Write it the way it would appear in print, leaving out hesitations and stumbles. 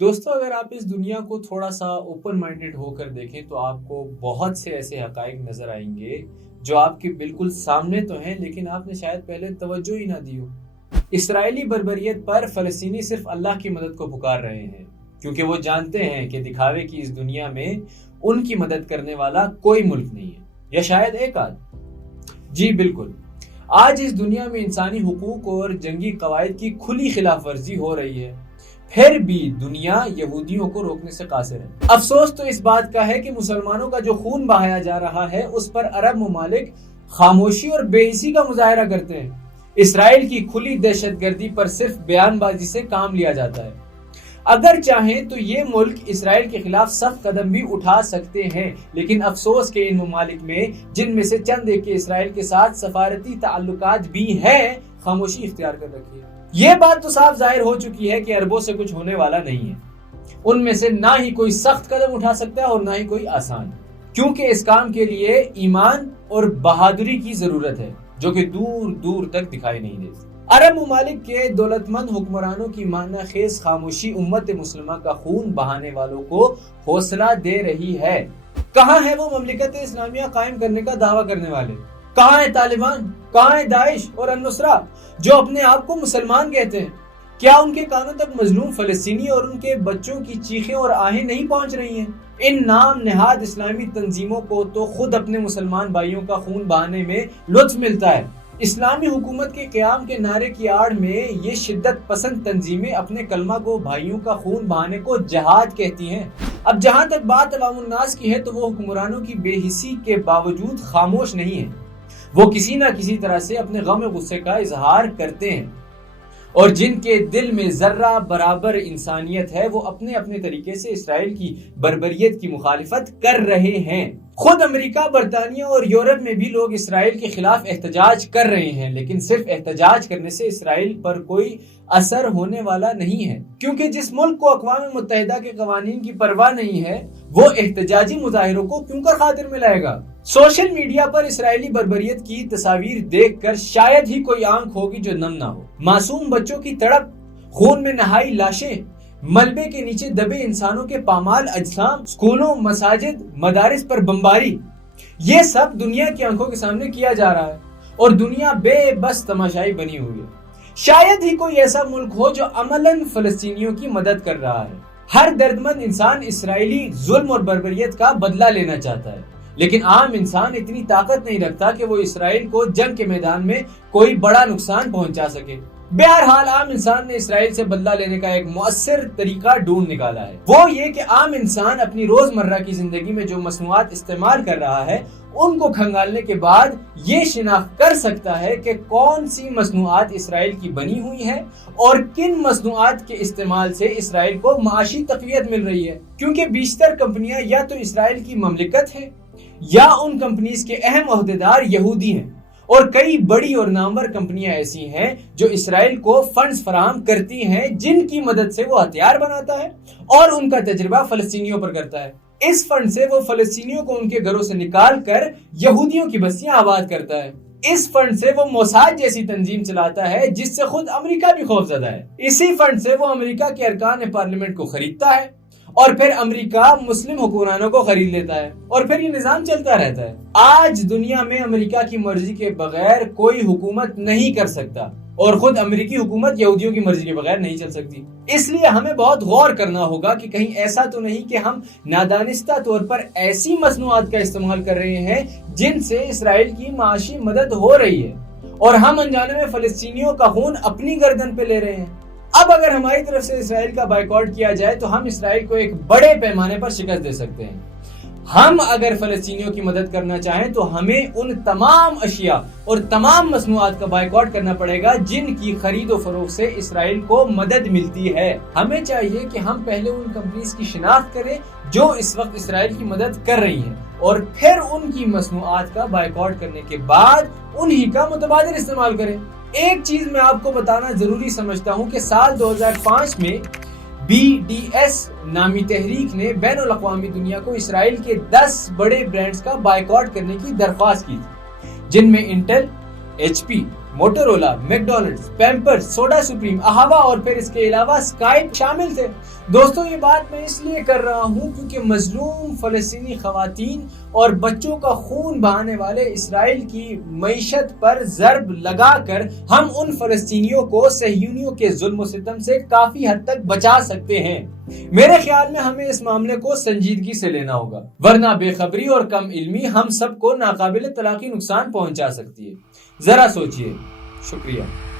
دوستو اگر آپ اس دنیا کو تھوڑا سا اوپن مائنڈڈ ہو کر دیکھیں تو آپ کو بہت سے ایسے حقائق نظر آئیں گے جو آپ کے بالکل سامنے تو ہیں لیکن آپ نے شاید پہلے توجہ ہی نہ دی ہو۔ اسرائیلی بربریت پر فلسطینی صرف اللہ کی مدد کو پکار رہے ہیں کیونکہ وہ جانتے ہیں کہ دکھاوے کی اس دنیا میں ان کی مدد کرنے والا کوئی ملک نہیں ہے، یا شاید ایک آدھ۔ جی بالکل، آج اس دنیا میں انسانی حقوق اور جنگی قواعد کی کھلی خلاف ورزی ہو رہی ہے، پھر بھی دنیا یہودیوں کو روکنے سے قاصر ہے۔ افسوس تو اس بات کا ہے کہ مسلمانوں کا جو خون بہایا جا رہا ہے اس پر عرب ممالک خاموشی اور بے حسی کا مظاہرہ کرتے ہیں۔ اسرائیل کی کھلی دہشت گردی پر صرف بیان بازی سے کام لیا جاتا ہے۔ اگر چاہیں تو یہ ملک اسرائیل کے خلاف سخت قدم بھی اٹھا سکتے ہیں، لیکن افسوس کہ ان ممالک میں جن میں سے چند ایک کے اسرائیل کے ساتھ سفارتی تعلقات بھی ہیں، خاموشی اختیار کر رکھی ہے۔ یہ بات تو صاف ظاہر ہو چکی ہے کہ عربوں سے کچھ ہونے والا نہیں ہے۔ ان میں سے نہ ہی کوئی سخت قدم اٹھا سکتا ہے اور نہ ہی کوئی آسان، کیونکہ اس کام کے لیے ایمان اور بہادری کی ضرورت ہے جو کہ دور دور تک دکھائی نہیں دیتی۔ عرب ممالک کے دولت مند حکمرانوں کی معنی خیز خاموشی امت مسلمہ کا خون بہانے والوں کو حوصلہ دے رہی ہے۔ کہاں ہے وہ مملکت اسلامیہ قائم کرنے کا دعویٰ کرنے والے؟ کہاں ہے طالبان؟ کہاں ہے داعش اور النصرہ جو اپنے آپ کو مسلمان کہتے ہیں؟ کیا ان کے کانوں تک مظلوم فلسطینی اور ان کے بچوں کی چیخیں اور آہیں نہیں پہنچ رہی ہیں؟ ان نام نہاد اسلامی تنظیموں کو تو خود اپنے مسلمان بھائیوں کا خون بہانے میں لطف ملتا ہے۔ اسلامی حکومت کے قیام کے نعرے کی آڑ میں یہ شدت پسند تنظیمیں اپنے کلمہ کو بھائیوں کا خون بہانے کو جہاد کہتی ہیں۔ اب جہاں تک بات عوام الناس کی ہے تو وہ حکمرانوں کی بے حسی کے باوجود خاموش نہیں ہیں۔ وہ کسی نہ کسی طرح سے اپنے غم و غصے کا اظہار کرتے ہیں، اور جن کے دل میں ذرہ برابر انسانیت ہے وہ اپنے اپنے طریقے سے اسرائیل کی بربریت کی مخالفت کر رہے ہیں۔ خود امریکہ، برطانیہ اور یورپ میں بھی لوگ اسرائیل کے خلاف احتجاج کر رہے ہیں، لیکن صرف احتجاج کرنے سے اسرائیل پر کوئی اثر ہونے والا نہیں ہے، کیونکہ جس ملک کو اقوام متحدہ کے قوانین کی پرواہ نہیں ہے وہ احتجاجی مظاہروں کو کیوں کر خاطر میں لائے گا؟ سوشل میڈیا پر اسرائیلی بربریت کی تصاویر دیکھ کر شاید ہی کوئی آنکھ ہوگی جو نم نہ ہو۔ معصوم بچوں کی تڑپ، خون میں نہائی لاشیں، ملبے کے نیچے دبے انسانوں کے پامال اجسام، سکولوں، مساجد، مدارس پر بمباری، یہ سب دنیا کی آنکھوں کے سامنے کیا جا رہا ہے اور دنیا بے بس تماشائی بنی ہوئی ہے۔ شاید ہی کوئی ایسا ملک ہو جو عملاً فلسطینیوں کی مدد کر رہا ہے۔ ہر دردمند انسان اسرائیلی ظلم اور بربریت کا بدلہ لینا چاہتا ہے، لیکن عام انسان اتنی طاقت نہیں رکھتا کہ وہ اسرائیل کو جنگ کے میدان میں کوئی بڑا نقصان پہنچا سکے۔ بہرحال عام انسان نے اسرائیل سے بدلہ لینے کا ایک مؤثر طریقہ ڈھونڈ نکالا ہے، وہ یہ کہ عام انسان اپنی روزمرہ کی زندگی میں جو مصنوعات استعمال کر رہا ہے ان کو کھنگالنے کے بعد یہ شناخت کر سکتا ہے کہ کون سی مصنوعات اسرائیل کی بنی ہوئی ہیں اور کن مصنوعات کے استعمال سے اسرائیل کو معاشی تقویت مل رہی ہے، کیونکہ بیشتر کمپنیاں یا تو اسرائیل کی مملکت ہیں یا ان کمپنیز کے اہم عہدیدار یہودی ہیں، اور کئی بڑی اور نامور کمپنیاں ایسی ہیں جو اسرائیل کو فنڈز فراہم کرتی ہیں جن کی مدد سے وہ ہتھیار بناتا ہے اور ان کا تجربہ فلسطینیوں پر کرتا ہے۔ اس فنڈ سے وہ فلسطینیوں کو ان کے گھروں سے نکال کر یہودیوں کی بستیاں آباد کرتا ہے۔ اس فنڈ سے وہ موساد جیسی تنظیم چلاتا ہے جس سے خود امریکہ بھی خوفزدہ ہے۔ اسی فنڈ سے وہ امریکہ کے ارکان پارلیمنٹ کو خریدتا ہے اور پھر امریکہ مسلم حکمرانوں کو خرید لیتا ہے اور پھر یہ نظام چلتا رہتا ہے۔ آج دنیا میں امریکہ کی مرضی کے بغیر کوئی حکومت نہیں کر سکتا اور خود امریکی حکومت یہودیوں کی مرضی کے بغیر نہیں چل سکتی۔ اس لیے ہمیں بہت غور کرنا ہوگا کہ کہیں ایسا تو نہیں کہ ہم نادانستہ طور پر ایسی مصنوعات کا استعمال کر رہے ہیں جن سے اسرائیل کی معاشی مدد ہو رہی ہے اور ہم انجانے میں فلسطینیوں کا خون اپنی گردن پہ لے رہے ہیں۔ اب اگر ہماری طرف سے اسرائیل کا بائیکاٹ کیا جائے تو ہم اسرائیل کو ایک بڑے پیمانے پر شکست دے سکتے ہیں۔ ہم اگر فلسطینیوں کی مدد کرنا چاہیں تو ہمیں ان تمام اشیاء اور تمام مصنوعات کا بائیکاٹ کرنا پڑے گا جن کی خرید و فروخت سے اسرائیل کو مدد ملتی ہے۔ ہمیں چاہیے کہ ہم پہلے ان کمپنیز کی شناخت کریں جو اس وقت اسرائیل کی مدد کر رہی ہیں اور پھر ان کی مصنوعات کا بائیکاٹ کرنے کے بعد انہی کا متبادل استعمال کریں۔ ایک چیز میں آپ کو بتانا ضروری سمجھتا ہوں کہ سال 2005 میں BDS نامی تحریک نے بین الاقوامی دنیا کو اسرائیل کے 10 بڑے برانڈز کا بائیکاٹ کرنے کی درخواست کی تھی، جن میں Intel, HP، Motorola, McDonald's, Pampers, soda Supreme, Ahava اور پھر اس کے علاوہ اسکائپ شامل تھے۔ دوستوں یہ بات میں اس لیے کر رہا ہوں کیونکہ مظلوم فلسطینی خواتین اور بچوں کا خون بہانے والے اسرائیل کی معیشت پر ضرب لگا کر ہم ان فلسطینیوں کو صہیونیوں کے ظلم و ستم سے کافی حد تک بچا سکتے ہیں۔ میرے خیال میں ہمیں اس معاملے کو سنجیدگی سے لینا ہوگا، ورنہ بے خبری اور کم علمی ہم سب کو ناقابل تلاقی نقصان پہنچا سکتی ہے۔ ذرا سوچئے۔ شکریہ۔